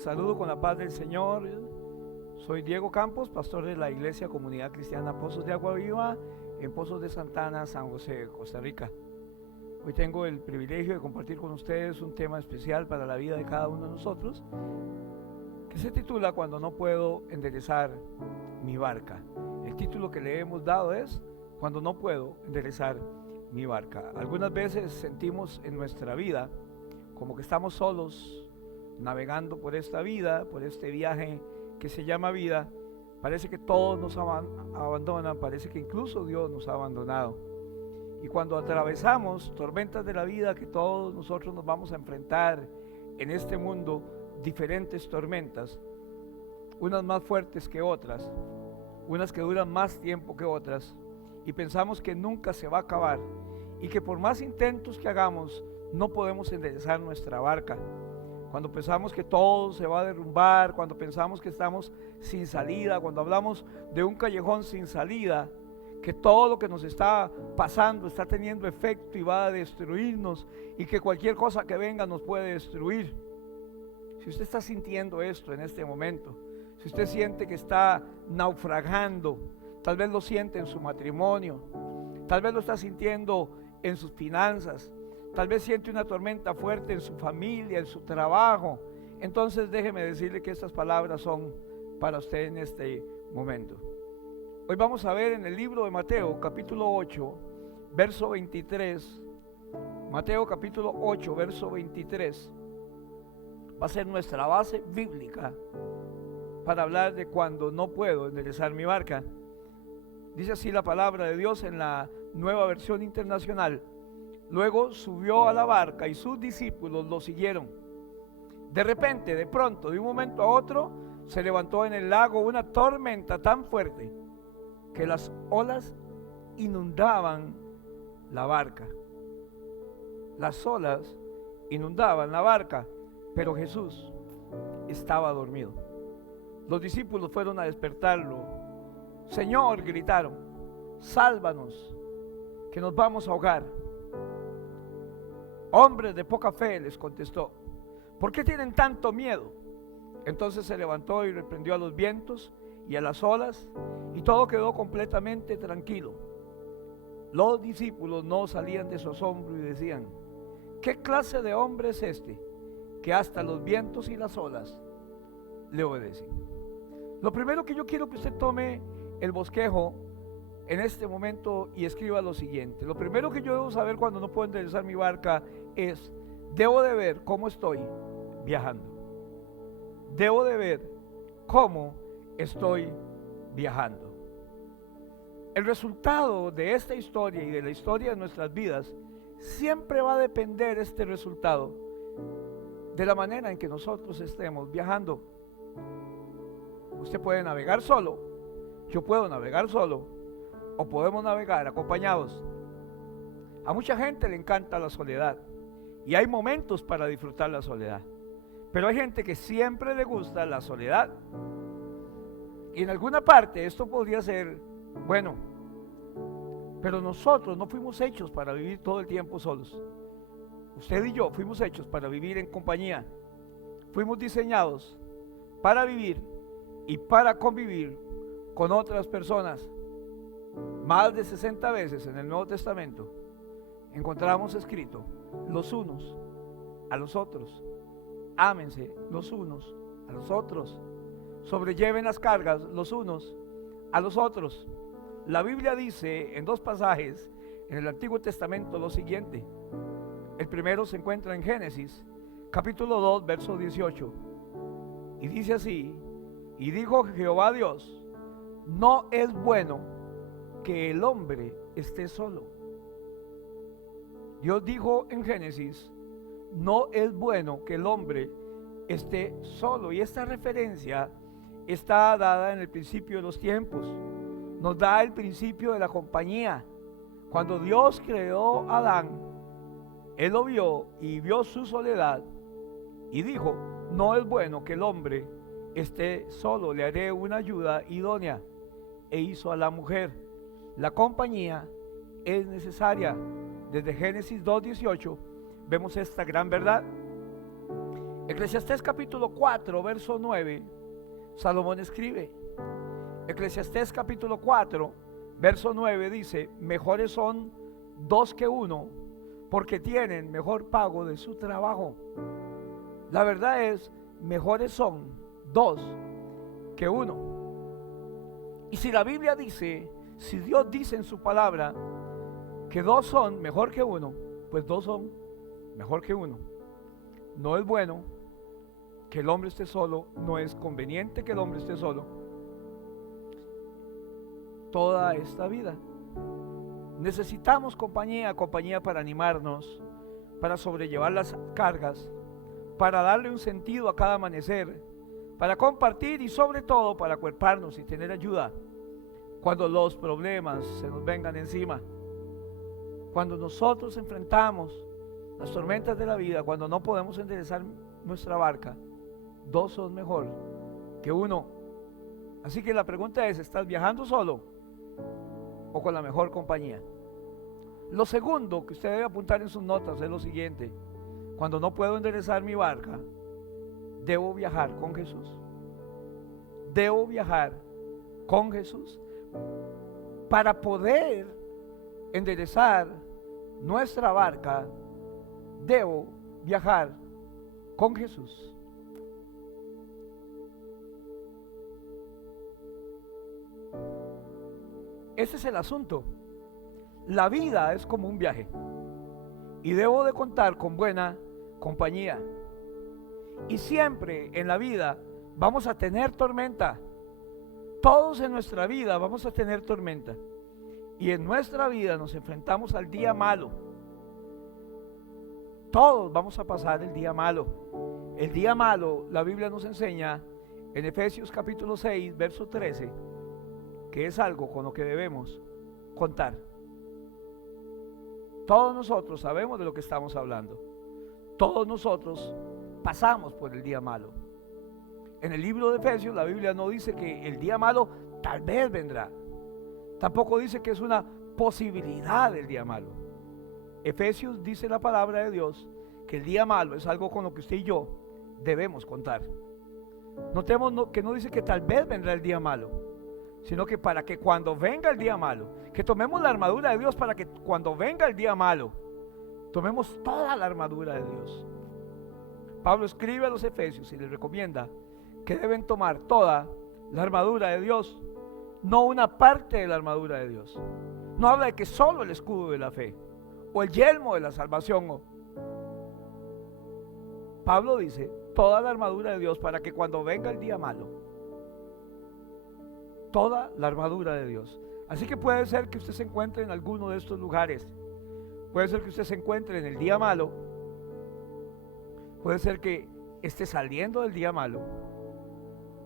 Les saludo con la paz del Señor. Soy Diego Campos, pastor de la Iglesia Comunidad Cristiana Pozos de Agua Viva en Pozos de Santana, San José, Costa Rica. Hoy tengo el privilegio de compartir con ustedes un tema especial para la vida de cada uno de nosotros, que se titula Cuando no puedo enderezar mi barca. El título que le hemos dado es Cuando no puedo enderezar mi barca. Algunas veces sentimos en nuestra vida como que estamos solos, navegando por esta vida, por este viaje que se llama vida. Parece que todos nos abandonan, parece que incluso Dios nos ha abandonado. Y cuando atravesamos tormentas de la vida, que todos nosotros nos vamos a enfrentar en este mundo, diferentes tormentas, unas más fuertes que otras, unas que duran más tiempo que otras, y pensamos que nunca se va a acabar, y que por más intentos que hagamos, no podemos enderezar nuestra barca. Cuando pensamos que todo se va a derrumbar, cuando pensamos que estamos sin salida, cuando hablamos de un callejón sin salida, que todo lo que nos está pasando está teniendo efecto y va a destruirnos, y que cualquier cosa que venga nos puede destruir. Si usted está sintiendo esto en este momento, si usted siente que está naufragando, tal vez lo siente en su matrimonio, tal vez lo está sintiendo en sus finanzas, tal vez siente una tormenta fuerte en su familia, en su trabajo, entonces déjeme decirle que estas palabras son para usted en este momento. Hoy vamos a ver en el libro de Mateo, capítulo 8, verso 23. Mateo capítulo 8, verso 23. Va a ser nuestra base bíblica para hablar de cuando no puedo enderezar mi barca. Dice así la palabra de Dios en la Nueva Versión Internacional. Luego subió a la barca y sus discípulos lo siguieron. De repente, de pronto, de un momento a otro, se levantó en el lago una tormenta tan fuerte que las olas inundaban la barca. Las olas inundaban la barca, pero Jesús estaba dormido. Los discípulos fueron a despertarlo. Señor, gritaron, sálvanos, que nos vamos a ahogar. Hombres de poca fe, les contestó, ¿por qué tienen tanto miedo? Entonces se levantó y reprendió a los vientos y a las olas, y todo quedó completamente tranquilo. Los discípulos no salían de su asombro y decían, ¿qué clase de hombre es este, que hasta los vientos y las olas le obedecen? Lo primero que yo quiero que usted tome el bosquejo en este momento y escriba lo siguiente. Lo primero que yo debo saber cuando no puedo enderezar mi barca es, debo de ver cómo estoy viajando. Debo de ver cómo estoy viajando. El resultado de esta historia y de la historia de nuestras vidas siempre va a depender este resultado de la manera en que nosotros estemos viajando. Usted puede navegar solo, yo puedo navegar solo, o podemos navegar acompañados. A mucha gente le encanta la soledad y hay momentos para disfrutar la soledad, pero hay gente que siempre le gusta la soledad. Y en alguna parte esto podría ser bueno, pero nosotros no fuimos hechos para vivir todo el tiempo solos. Usted y yo fuimos hechos para vivir en compañía. Fuimos diseñados para vivir y para convivir con otras personas. Más de 60 veces en el Nuevo Testamento encontramos escrito, los unos a los otros, ámense los unos a los otros, sobrelleven las cargas los unos a los otros. La Biblia dice en dos pasajes en el Antiguo Testamento lo siguiente. El primero se encuentra en Génesis, capítulo 2, verso 18, y dice así, y dijo Jehová Dios, no es bueno que el hombre esté solo. Dios dijo en Génesis, no es bueno que el hombre esté solo. Y esta referencia está dada en el principio de los tiempos. Nos da el principio de la compañía. Cuando Dios creó a Adán, Él lo vio y vio su soledad y dijo, no es bueno que el hombre esté solo, le haré una ayuda idónea. E hizo a la mujer. La compañía es necesaria. Desde Génesis 2:18 vemos esta gran verdad. Eclesiastés capítulo 4, verso 9, Salomón escribe, Eclesiastés capítulo 4, verso 9 dice, mejores son dos que uno, porque tienen mejor pago de su trabajo. La verdad es, mejores son dos que uno. Y si la Biblia dice, si Dios dice en su palabra que dos son mejor que uno, pues dos son mejor que uno. No es bueno que el hombre esté solo, no es conveniente que el hombre esté solo toda esta vida. Necesitamos compañía para animarnos, para sobrellevar las cargas, para darle un sentido a cada amanecer, para compartir y sobre todo para acuerparnos y tener ayuda cuando los problemas se nos vengan encima. Cuando nosotros enfrentamos las tormentas de la vida, cuando no podemos enderezar nuestra barca, dos son mejor que uno. Así que la pregunta es, ¿estás viajando solo o con la mejor compañía? Lo segundo que usted debe apuntar en sus notas es lo siguiente: cuando no puedo enderezar mi barca, debo viajar con Jesús. Debo viajar con Jesús. Para poder enderezar nuestra barca, debo viajar con Jesús. Ese es el asunto. La vida es como un viaje y debo de contar con buena compañía. Y siempre en la vida vamos a tener tormenta. Todos en nuestra vida vamos a tener tormenta. Y en nuestra vida nos enfrentamos al día malo. Todos vamos a pasar el día malo. El día malo, la Biblia nos enseña en Efesios capítulo 6, verso 13, que es algo con lo que debemos contar. Todos nosotros sabemos de lo que estamos hablando. Todos nosotros pasamos por el día malo. En el libro de Efesios la Biblia no dice que el día malo tal vez vendrá. Tampoco dice que es una posibilidad del día malo. Efesios dice la palabra de Dios que el día malo es algo con lo que usted y yo debemos contar. Notemos que no dice que tal vez vendrá el día malo, sino que para que cuando venga el día malo, que tomemos la armadura de Dios para que cuando venga el día malo, tomemos toda la armadura de Dios. Pablo escribe a los Efesios y les recomienda que deben tomar toda la armadura de Dios, no una parte de la armadura de Dios. No habla de que solo el escudo de la fe o el yelmo de la salvación. Pablo dice toda la armadura de Dios para que cuando venga el día malo, toda la armadura de Dios. Así que puede ser que usted se encuentre en alguno de estos lugares. Puede ser que usted se encuentre en el día malo. Puede ser que esté saliendo del día malo.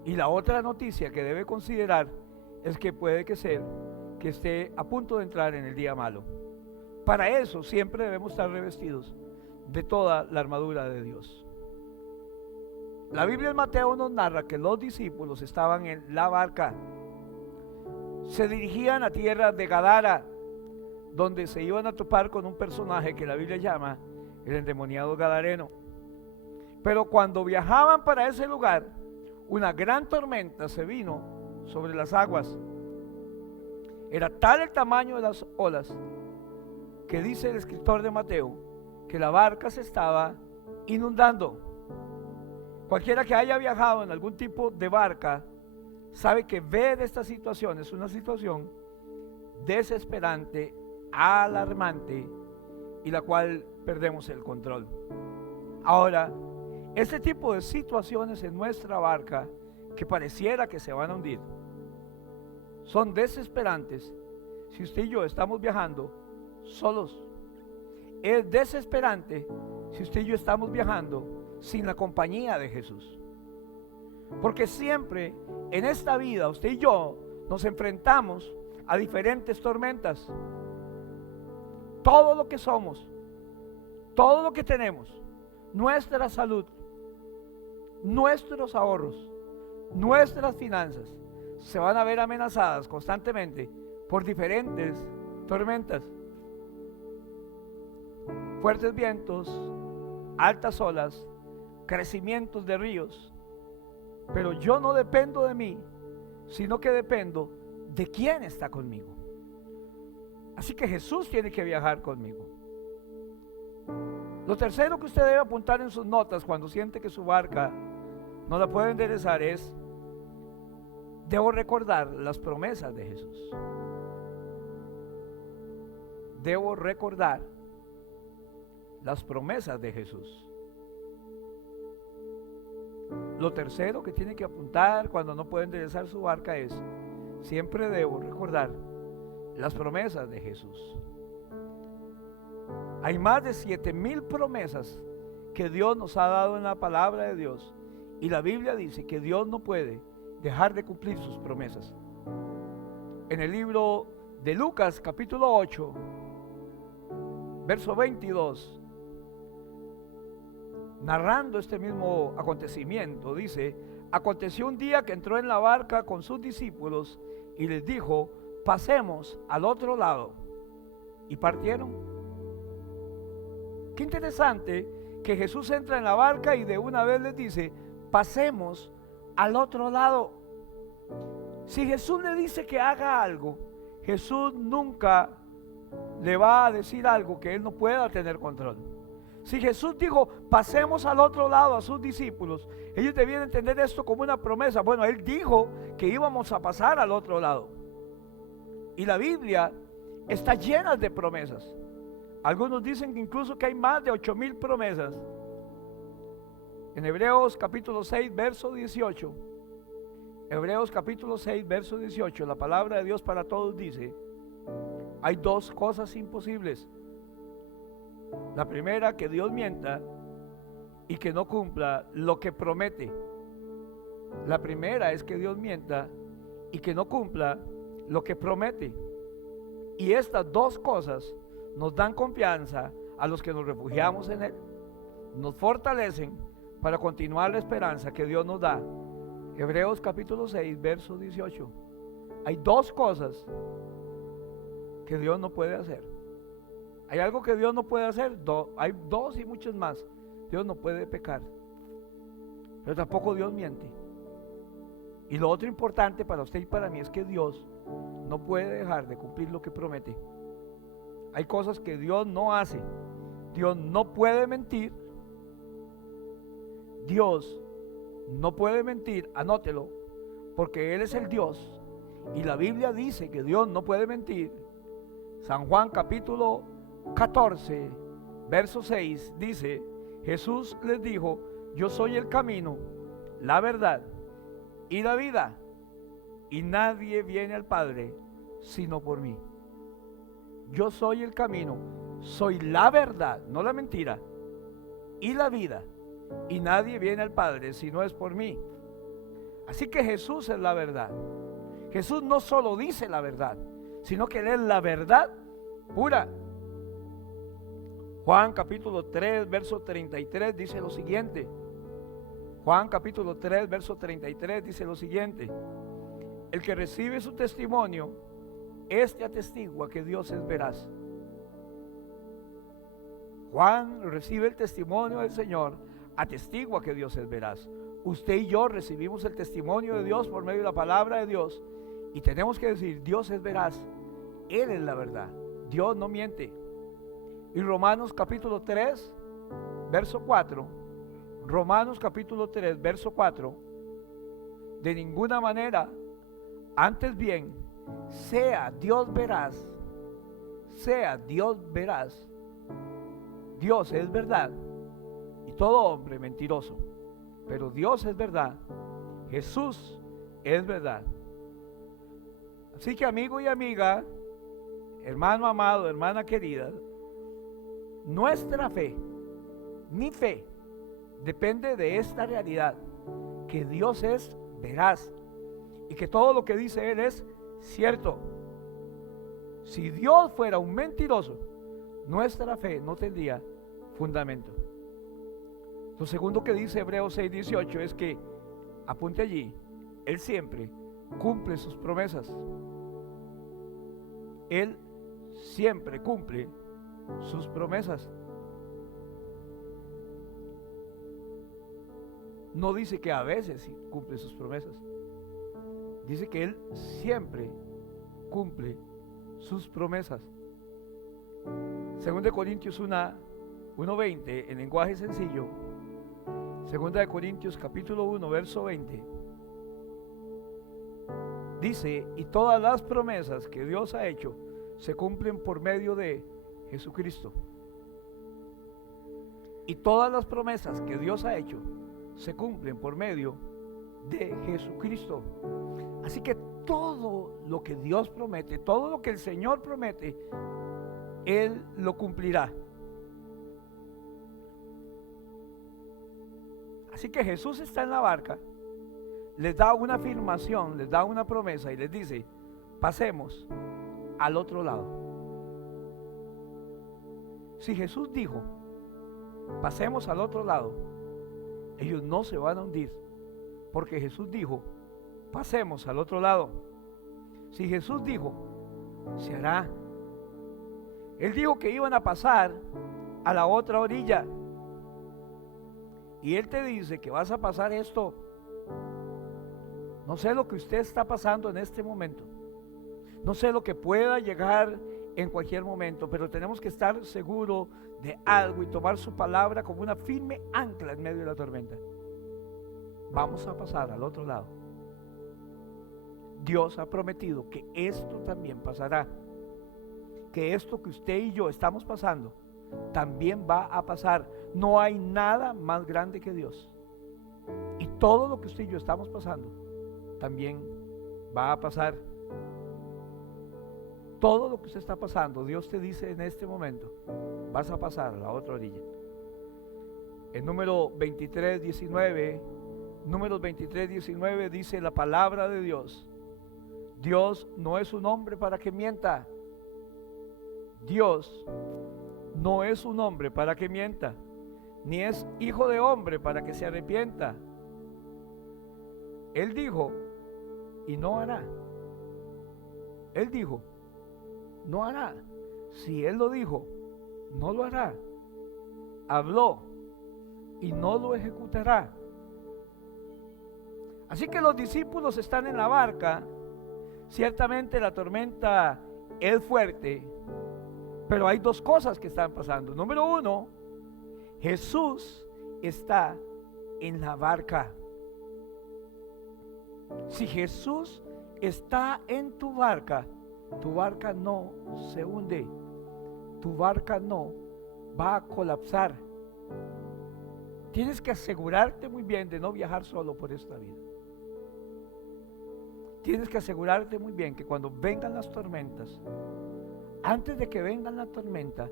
Y la otra noticia que debe considerar es que puede ser que esté a punto de entrar en el día malo. Para eso siempre debemos estar revestidos de toda la armadura de Dios. La Biblia en Mateo nos narra que los discípulos estaban en la barca. Se dirigían a tierra de Gadara, donde se iban a topar con un personaje que la Biblia llama el endemoniado gadareno. Pero cuando viajaban para ese lugar, una gran tormenta se vino sobre las aguas. Era tal el tamaño de las olas que dice el escritor de Mateo que la barca se estaba inundando. Cualquiera que haya viajado en algún tipo de barca sabe que ver esta situación es una situación desesperante, alarmante, y la cual perdemos el control. Ahora, este tipo de situaciones en nuestra barca que pareciera que se van a hundir son desesperantes si usted y yo estamos viajando solos. Es desesperante si usted y yo estamos viajando sin la compañía de Jesús. Porque siempre en esta vida usted y yo nos enfrentamos a diferentes tormentas. Todo lo que somos, todo lo que tenemos, nuestra salud, nuestros ahorros, nuestras finanzas, se van a ver amenazadas constantemente por diferentes tormentas. Fuertes vientos, altas olas, crecimientos de ríos, pero yo no dependo de mí, sino que dependo de quién está conmigo. Así que Jesús tiene que viajar conmigo. Lo tercero que usted debe apuntar en sus notas cuando siente que su barca no la puede enderezar es: debo recordar las promesas de Jesús. Debo recordar las promesas de Jesús. Lo tercero que tiene que apuntar cuando no puede enderezar su barca es: siempre debo recordar las promesas de Jesús. Hay más de 7,000 promesas que Dios nos ha dado en la palabra de Dios, y la Biblia dice que Dios no puede dejar de cumplir sus promesas. En el libro de Lucas capítulo 8, verso 22, narrando este mismo acontecimiento, dice: aconteció un día que entró en la barca con sus discípulos y les dijo: pasemos al otro lado. Y partieron. Qué interesante que Jesús entra en la barca y de una vez les dice: pasemos al otro lado. Si Jesús le dice que haga algo, Jesús nunca le va a decir algo que él no pueda tener control. Si Jesús dijo: pasemos al otro lado, a sus discípulos, ellos debían entender esto como una promesa. Bueno, él dijo que íbamos a pasar al otro lado. Y la Biblia está llena de promesas. Algunos dicen que incluso que hay más de 8,000 promesas. En Hebreos capítulo 6, verso 18. Hebreos capítulo 6, verso 18, la palabra de Dios para todos dice: hay dos cosas imposibles. La primera, que Dios mienta y que no cumpla lo que promete. La primera es que Dios mienta y que no cumpla lo que promete. Y estas dos cosas nos dan confianza a los que nos refugiamos en Él. Nos fortalecen para continuar la esperanza que Dios nos da. Hebreos capítulo 6, verso 18. Hay dos cosas que Dios no puede hacer. Hay algo que Dios no puede hacer, hay dos y muchos más. Dios no puede pecar, pero tampoco Dios miente. Y lo otro importante para usted y para mí es que Dios no puede dejar de cumplir lo que promete. Hay cosas que Dios no hace. Dios no puede mentir. Dios no puede mentir, anótelo, porque Él es el Dios. Y la Biblia dice que Dios no puede mentir. San Juan capítulo 14, verso 6 dice: Jesús les dijo: yo soy el camino, la verdad y la vida, y nadie viene al Padre sino por mí. Yo soy el camino, soy la verdad, no la mentira, y la vida, y nadie viene al Padre si no es por mí. Así que Jesús es la verdad. Jesús no solo dice la verdad, sino que Él es la verdad pura. Juan capítulo 3, verso 33 dice lo siguiente. Juan capítulo 3, verso 33 dice lo siguiente: el que recibe su testimonio, este atestigua que Dios es veraz. Juan recibe el testimonio del Señor, atestigua que Dios es veraz. Usted y yo recibimos el testimonio de Dios por medio de la palabra de Dios, y tenemos que decir: Dios es veraz, Él es la verdad, Dios no miente. Y Romanos capítulo 3, verso 4, Romanos capítulo 3, verso 4, de ninguna manera, antes bien, sea Dios veraz, Dios es verdad y todo hombre mentiroso, pero Dios es verdad, Jesús es verdad. Así que, amigo y amiga, hermano amado, hermana querida, nuestra fe, mi fe, depende de esta realidad, que Dios es veraz y que todo lo que dice Él es cierto. Si Dios fuera un mentiroso, nuestra fe no tendría fundamento. Lo segundo que dice Hebreos 6:18 es que, apunte allí, Él siempre cumple sus promesas. Él siempre cumple sus promesas. no dice que a veces cumple sus promesas. Dice que Él siempre cumple sus promesas. 2 Corintios 1:20, en lenguaje sencillo. 2 Corintios capítulo 1, verso 20. Dice, y todas las promesas que Dios ha hecho se cumplen por medio de Jesucristo. Y todas las promesas que Dios ha hecho se cumplen por medio de Jesucristo. Así que todo lo que Dios promete, todo lo que el Señor promete, Él lo cumplirá. Así que Jesús está en la barca, les da una afirmación, les da una promesa y les dice, pasemos al otro lado. Si Jesús dijo, pasemos al otro lado, ellos no se van a hundir, porque Jesús dijo, pasemos al otro lado. Si Jesús dijo, se hará. Él dijo que iban a pasar a la otra orilla. Y Él te dice que vas a pasar esto. No sé lo que usted está pasando en este momento. No sé lo que pueda llegar en cualquier momento, pero tenemos que estar seguros de algo y tomar su palabra como una firme ancla en medio de la tormenta. Vamos a pasar al otro lado. Dios ha prometido que esto también pasará. Que esto que usted y yo estamos pasando también va a pasar. No hay nada más grande que Dios. Y todo lo que usted y yo estamos pasando también va a pasar. Todo lo que usted está pasando, Dios te dice en este momento, vas a pasar a la otra orilla. En número 23:19, números 23:19 dice la palabra de Dios. Dios no es un hombre para que mienta. Dios no es un hombre para que mienta, ni es hijo de hombre para que se arrepienta. Él dijo y no hará. Él dijo, no hará. Si Él lo dijo, no lo hará. Habló y no lo ejecutará. Así que los discípulos están en la barca. Ciertamente la tormenta es fuerte, pero hay dos cosas que están pasando. Número uno, Jesús está en la barca. Si Jesús está en tu barca no se hunde, tu barca no va a colapsar. Tienes que asegurarte muy bien de no viajar solo por esta vida. Tienes que asegurarte muy bien que cuando vengan las tormentas, antes de que vengan la tormenta,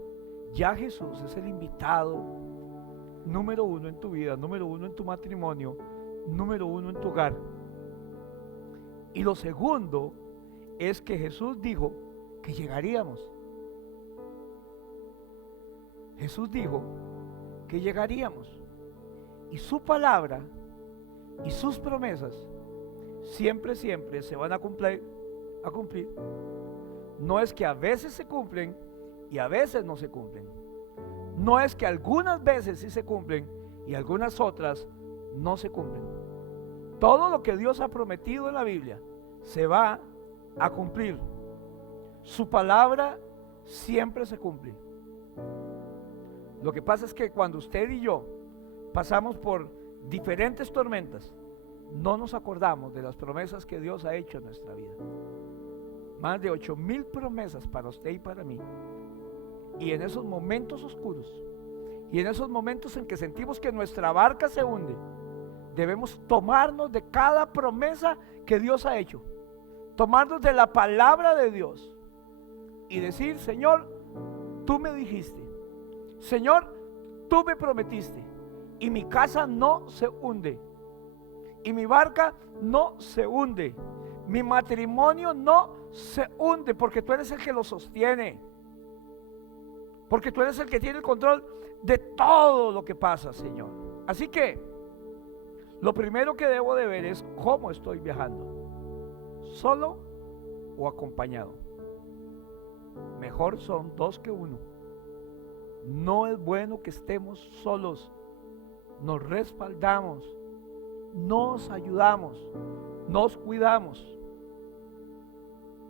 ya Jesús es el invitado número uno en tu vida, número uno en tu matrimonio, número uno en tu hogar. Y lo segundo es que Jesús dijo que llegaríamos. Jesús dijo que llegaríamos. Y su palabra y sus promesas siempre se van a cumplir. No es que a veces se cumplen y a veces no se cumplen. No es que algunas veces sí se cumplen y algunas otras no se cumplen. Todo lo que Dios ha prometido en la Biblia se va a cumplir. Su palabra siempre se cumple. Lo que pasa es que cuando usted y yo pasamos por diferentes tormentas, no nos acordamos de las promesas que Dios ha hecho en nuestra vida. Más de 8,000 promesas para usted y para mí. Y en esos momentos oscuros, y en esos momentos en que sentimos que nuestra barca se hunde, debemos tomarnos de cada promesa que Dios ha hecho, tomarnos de la palabra de Dios y decir: Señor, tú me dijiste, Señor, tú me prometiste, y mi casa no se hunde, y mi barca no se hunde, mi matrimonio no se hunde, porque tú eres el que lo sostiene, porque tú eres el que tiene el control de todo lo que pasa, Señor. Así que lo primero que debo de ver es cómo estoy viajando, solo o acompañado. Mejor son dos que uno. No es bueno que estemos solos. Nos respaldamos, nos ayudamos, nos cuidamos.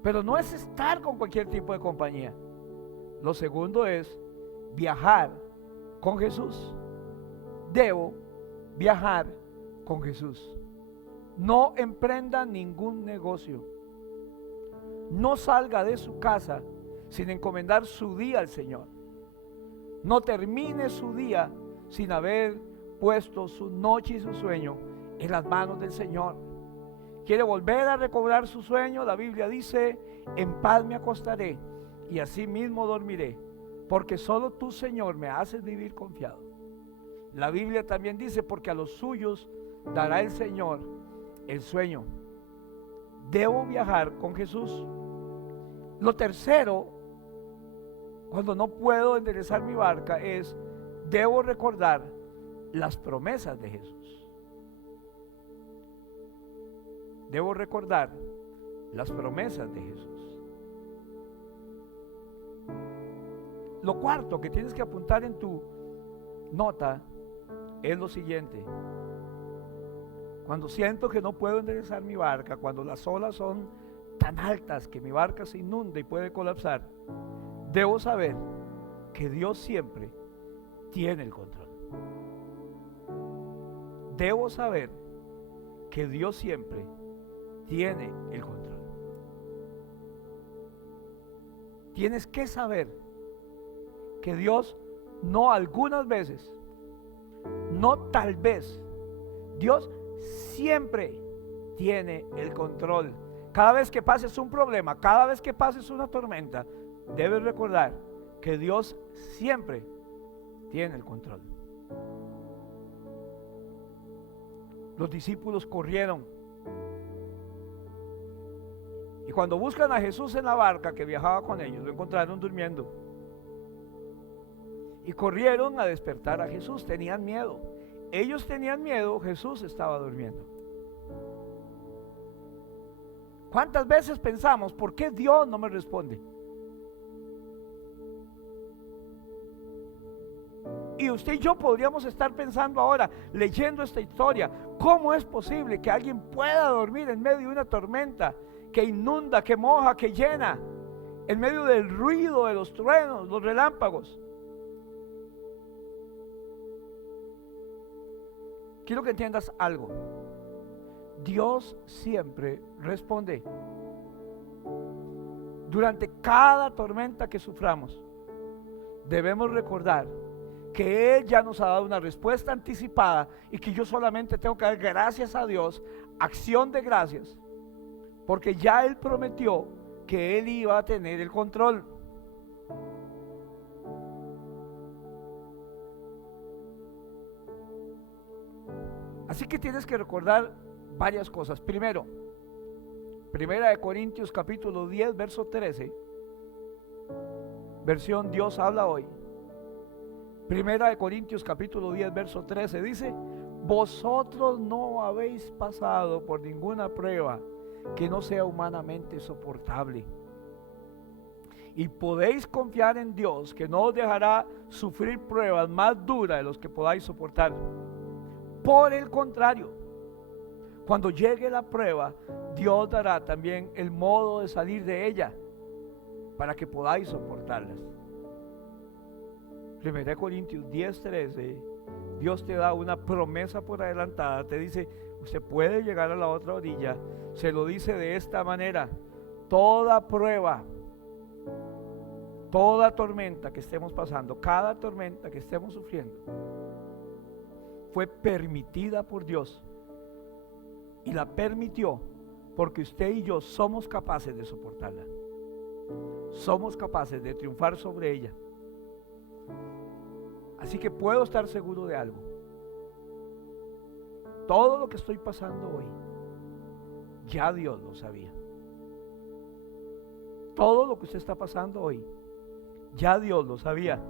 Pero no es estar con cualquier tipo de compañía. Lo segundo es viajar con Jesús. Debo viajar con Jesús. No emprenda ningún negocio. No salga de su casa sin encomendar su día al Señor. No termine su día sin haber puesto su noche y su sueño en las manos del Señor. Quiere volver a recobrar su sueño. La Biblia dice: en paz me acostaré y así mismo dormiré, porque solo tú, Señor, me haces vivir confiado. La Biblia también dice: porque a los suyos dará el Señor el sueño. Debo viajar con Jesús. Lo tercero, cuando no puedo enderezar mi barca, es: debo recordar las promesas de Jesús. Debo recordar las promesas de Jesús. Lo cuarto que tienes que apuntar en tu nota es lo siguiente: cuando siento que no puedo enderezar mi barca, cuando las olas son tan altas que mi barca se inunda y puede colapsar, debo saber que Dios siempre tiene el control. Debo saber que Dios siempre tiene el control. Tienes que saber que Dios no algunas veces, no tal vez, Dios siempre tiene el control. Cada vez que pases un problema, cada vez que pases una tormenta, debes recordar que Dios siempre tiene el control. Los discípulos corrieron, y cuando buscan a Jesús en la barca que viajaba con ellos, lo encontraron durmiendo. Y corrieron a despertar a Jesús. Tenían miedo. Ellos tenían miedo, Jesús estaba durmiendo. ¿Cuántas veces pensamos: ¿por qué Dios no me responde? Y usted y yo podríamos estar pensando ahora, leyendo esta historia: ¿cómo es posible que alguien pueda dormir en medio de una tormenta que inunda, que moja, que llena, en medio del ruido de los truenos, los relámpagos? Quiero que entiendas algo: Dios siempre responde. Durante cada tormenta que suframos, debemos recordar que Él ya nos ha dado una respuesta anticipada y que yo solamente tengo que dar gracias a Dios, acción de gracias, porque ya Él prometió que Él iba a tener el control. Así que tienes que recordar varias cosas. Primero, Primera de Corintios capítulo 10, verso 13, versión Dios habla hoy. Primera de Corintios capítulo 10, verso 13 dice: vosotros no habéis pasado por ninguna prueba que no sea humanamente soportable, y podéis confiar en Dios, que no os dejará sufrir pruebas más duras de los que podáis soportar. Por el contrario, cuando llegue la prueba, Dios dará también el modo de salir de ella para que podáis soportarlas. 1 Corintios 10:13, Dios te da una promesa por adelantada. Te dice: usted puede llegar a la otra orilla. Se lo dice de esta manera: toda prueba, toda tormenta que estemos pasando, cada tormenta que estemos sufriendo, fue permitida por Dios, y la permitió porque usted y yo somos capaces de soportarla. Somos capaces de triunfar sobre ella. Así que puedo estar seguro de algo: todo lo que estoy pasando hoy, ya Dios lo sabía. Todo lo que usted está pasando hoy, ya Dios lo sabía.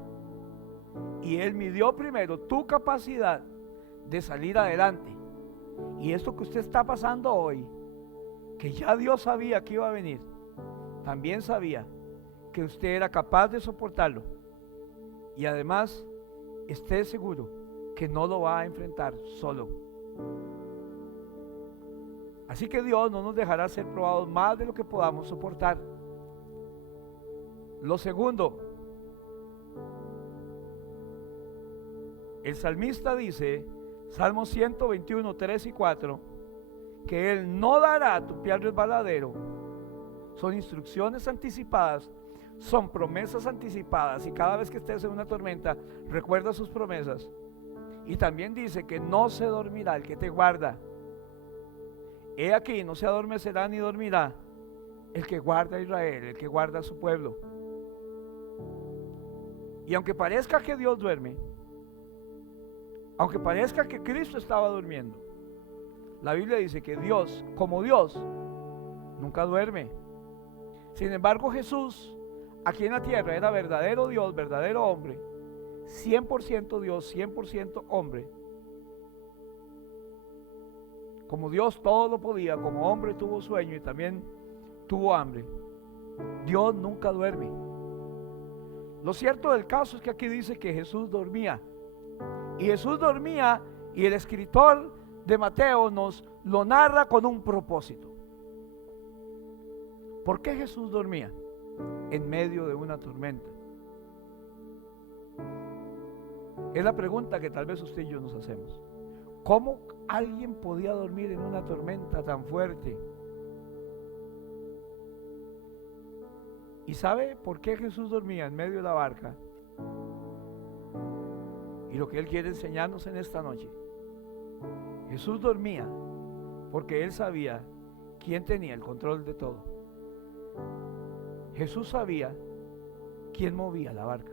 Y Él midió primero tu capacidad de salir adelante. Y esto que usted está pasando hoy, que ya Dios sabía que iba a venir, también sabía que usted era capaz de soportarlo. Y además, esté seguro que no lo va a enfrentar solo. Así que Dios no nos dejará ser probados más de lo que podamos soportar. Lo segundo, el salmista dice, Salmo 121, 3 y 4, que Él no dará a tu pie al resbaladero. Son instrucciones anticipadas, son promesas anticipadas, y cada vez que estés en una tormenta, recuerda sus promesas. Y también dice que no se dormirá el que te guarda. He aquí, no se adormecerá ni dormirá el que guarda a Israel, el que guarda a su pueblo. Y aunque parezca que Dios duerme, aunque parezca que Cristo estaba durmiendo, la Biblia dice que Dios, como Dios, nunca duerme. Sin embargo, Jesús, aquí en la tierra, era verdadero Dios, verdadero hombre, 100% Dios, 100% hombre. Como Dios todo lo podía, como hombre tuvo sueño y también tuvo hambre. Dios nunca duerme. Lo cierto del caso es que aquí dice que Jesús dormía. Y Jesús dormía, y el escritor de Mateo nos lo narra con un propósito. ¿Por qué Jesús dormía en medio de una tormenta? Es la pregunta que tal vez usted y yo nos hacemos. ¿Cómo alguien podía dormir en una tormenta tan fuerte? ¿Y sabe por qué Jesús dormía en medio de la barca? Y lo que Él quiere enseñarnos en esta noche. Jesús dormía porque Él sabía quién tenía el control de todo. Jesús sabía quién movía la barca.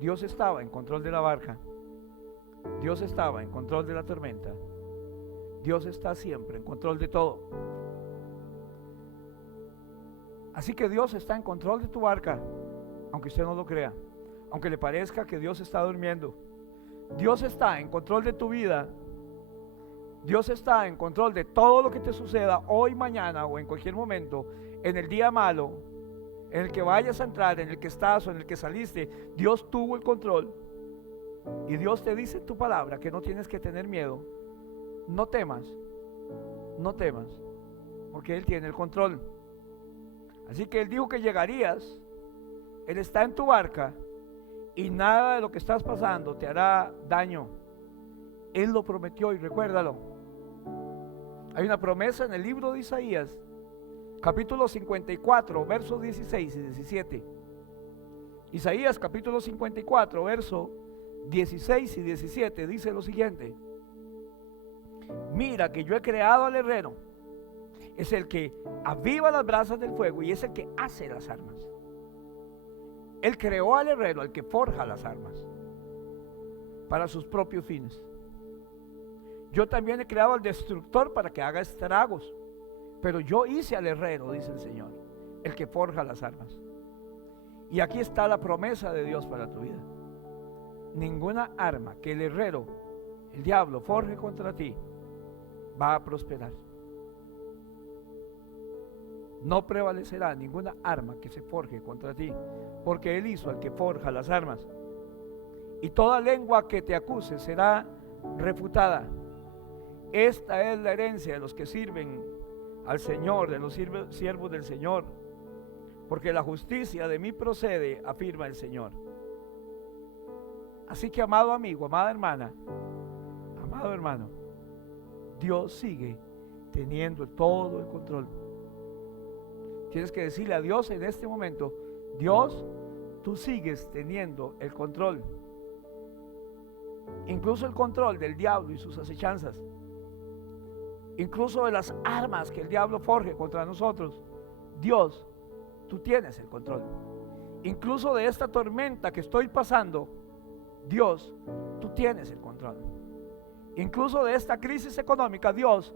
Dios estaba en control de la barca. Dios estaba en control de la tormenta. Dios está siempre en control de todo. Así que Dios está en control de tu barca, aunque usted no lo crea, aunque le parezca que Dios está durmiendo. Dios está en control de tu vida. Dios está en control de todo lo que te suceda hoy, mañana o en cualquier momento, en el día malo, en el que vayas a entrar, en el que estás o en el que saliste. Dios tuvo el control. Y Dios te dice en tu palabra que no tienes que tener miedo. No temas, no temas, porque Él tiene el control. Así que Él dijo que llegarías. Él está en tu barca y nada de lo que estás pasando te hará daño. Él lo prometió y recuérdalo. Hay una promesa en el libro de Isaías, capítulo 54, versos 16 y 17. Isaías capítulo 54, versos 16 y 17 dice lo siguiente: mira que yo he creado al herrero, es el que aviva las brasas del fuego y es el que hace las armas. Él creó al herrero, al que forja las armas para sus propios fines. Yo también he creado al destructor para que haga estragos, pero yo hice al herrero, dice el Señor, el que forja las armas. Y aquí está la promesa de Dios para tu vida. Ninguna arma que el herrero, el diablo, forje contra ti va a prosperar. No prevalecerá ninguna arma que se forje contra ti, porque Él hizo al que forja las armas. Y toda lengua que te acuse será refutada. Esta es la herencia de los que sirven al Señor, de los siervos del Señor, porque la justicia de mí procede, afirma el Señor. Así que, amado amigo, amada hermana, amado hermano, Dios sigue teniendo todo el control. Tienes que decirle a Dios en este momento: Dios, tú sigues teniendo el control, incluso el control del diablo y sus acechanzas, incluso de las armas que el diablo forje contra nosotros. Dios, tú tienes el control, incluso de esta tormenta que estoy pasando. Dios, tú tienes el control, incluso de esta crisis económica. Dios,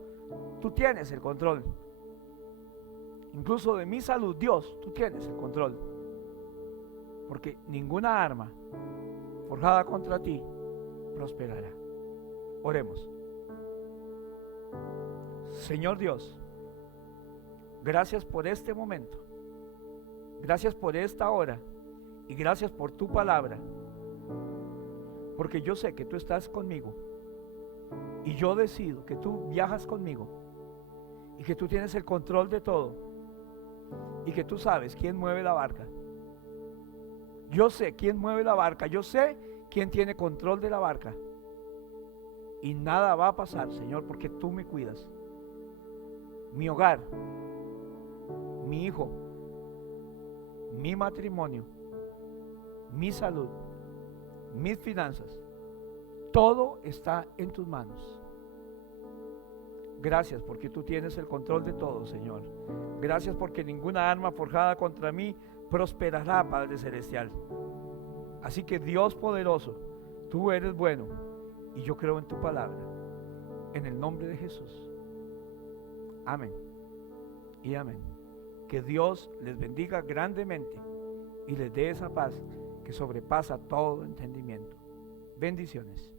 tú tienes el control, incluso de mi salud. Dios, tú tienes el control, porque ninguna arma forjada contra ti prosperará. Oremos. Señor Dios, gracias por este momento, gracias por esta hora y gracias por tu palabra, porque yo sé que tú estás conmigo Y yo decido que tú viajas conmigo y que tú tienes el control de todo y que tú sabes quién mueve la barca. Yo sé quién mueve la barca, yo sé quién tiene control de la barca. Y nada va a pasar, Señor, porque tú me cuidas. Mi hogar, mi hijo, mi matrimonio, mi salud, mis finanzas, todo está en tus manos. Gracias porque tú tienes el control de todo, Señor. Gracias porque ninguna arma forjada contra mí prosperará, Padre Celestial. Así que Dios poderoso, tú eres bueno y yo creo en tu palabra. En el nombre de Jesús. Amén y amén. Que Dios les bendiga grandemente y les dé esa paz que sobrepasa todo entendimiento. Bendiciones.